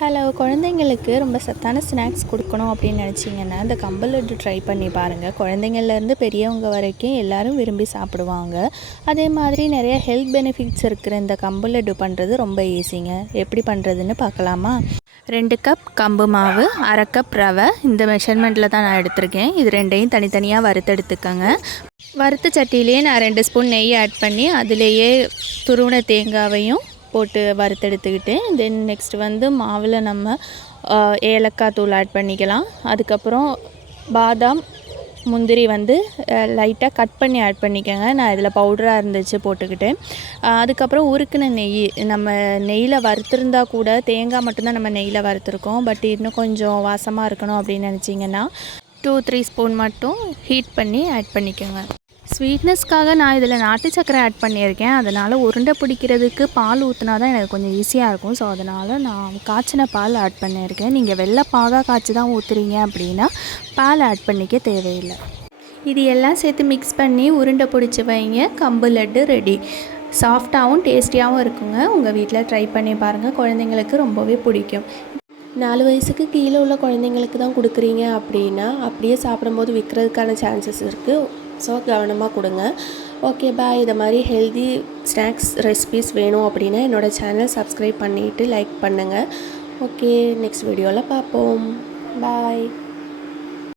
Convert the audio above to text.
Hello, குழந்தைங்களுக்கு ரொம்ப சத்தான ஸ்நாக்ஸ் கொடுக்கணும் அப்படின்னு நினச்சிங்கன்னா இந்த கம்பு லட்டு ட்ரை பண்ணி பாருங்கள். குழந்தைங்கள்லேருந்து பெரியவங்க வரைக்கும் எல்லோரும் விரும்பி சாப்பிடுவாங்க. அதே மாதிரி நிறைய ஹெல்த் பெனிஃபிட்ஸ் இருக்கிற இந்த கம்பு லட்டு பண்ணுறது ரொம்ப ஈஸிங்க. எப்படி பண்ணுறதுன்னு பார்க்கலாமா? 2 கப் கம்பு மாவு, 1/2 கப் ரவை, இந்த மெஷர்மெண்ட்டில் தான் நான் எடுத்திருக்கேன். இது ரெண்டையும் தனித்தனியாக வறுத்தெடுத்துக்கோங்க. வறுத்த சட்டியிலேயே நான் 2 ஸ்பூன் நெய் ஆட் பண்ணி அதிலேயே துருவின தேங்காவையும் போட்டு வறுத்தெடுத்துக்கிட்டேன். தென் நெக்ஸ்ட் வந்து மாவில் நம்ம ஏலக்காய் தூள் ஆட் பண்ணிக்கலாம். அதுக்கப்புறம் பாதாம், முந்திரி வந்து லைட்டாக கட் பண்ணி ஆட் பண்ணிக்கோங்க. நான் இதில் பவுடராக இருந்துச்சு போட்டுக்கிட்டேன். அதுக்கப்புறம் உருக்குன நெய், நம்ம நெய்யில் வறுத்துருந்தா கூட தேங்காய் மட்டும்தான் நம்ம நெய்யில் வறுத்துருக்கோம். பட் இன்னும் கொஞ்சம் வாசமாக இருக்கணும் அப்படின்னு நினச்சிங்கன்னா 2-3 ஸ்பூன் மட்டும் ஹீட் பண்ணி ஆட் பண்ணிக்கோங்க. ஸ்வீட்னஸ்க்காக நான் இதில் நாட்டு சர்க்கரை ஆட் பண்ணியிருக்கேன். அதனால் உருண்டை பிடிக்கிறதுக்கு பால் ஊற்றினா தான் எனக்கு கொஞ்சம் ஈஸியாக இருக்கும். ஸோ அதனால் நான் காய்ச்சின பால் ஆட் பண்ணியிருக்கேன். நீங்கள் வெள்ளை பாகாக காய்ச்சி தான் ஊற்றுறீங்க அப்படின்னா பால் ஆட் பண்ணிக்க தேவையில்லை. இது எல்லாம் சேர்த்து மிக்ஸ் பண்ணி உருண்டை பிடிச்சி வைங்க. கம்பு லட்டு ரெடி. சாஃப்டாகவும் டேஸ்டியாகவும் இருக்குங்க. உங்கள் வீட்டில் ட்ரை பண்ணி பாருங்கள். குழந்தைங்களுக்கு ரொம்பவே பிடிக்கும். 4 வயசுக்கு கீழே உள்ள குழந்தைங்களுக்கு தான் கொடுக்குறீங்க அப்படின்னா அப்படியே சாப்பிடும்போது விற்கிறதுக்கான சான்சஸ் இருக்குது. ஸோ கவனமாக கொடுங்க. Okay bye. இதை மாதிரி ஹெல்தி ஸ்நாக்ஸ் ரெசிபீஸ் வேணும் அப்படின்னா என்னோடய சேனல் சப்ஸ்கிரைப் பண்ணிவிட்டு லைக் பண்ணுங்கள். ஓகே, நெக்ஸ்ட் வீடியோவில் பார்ப்போம். பாய்.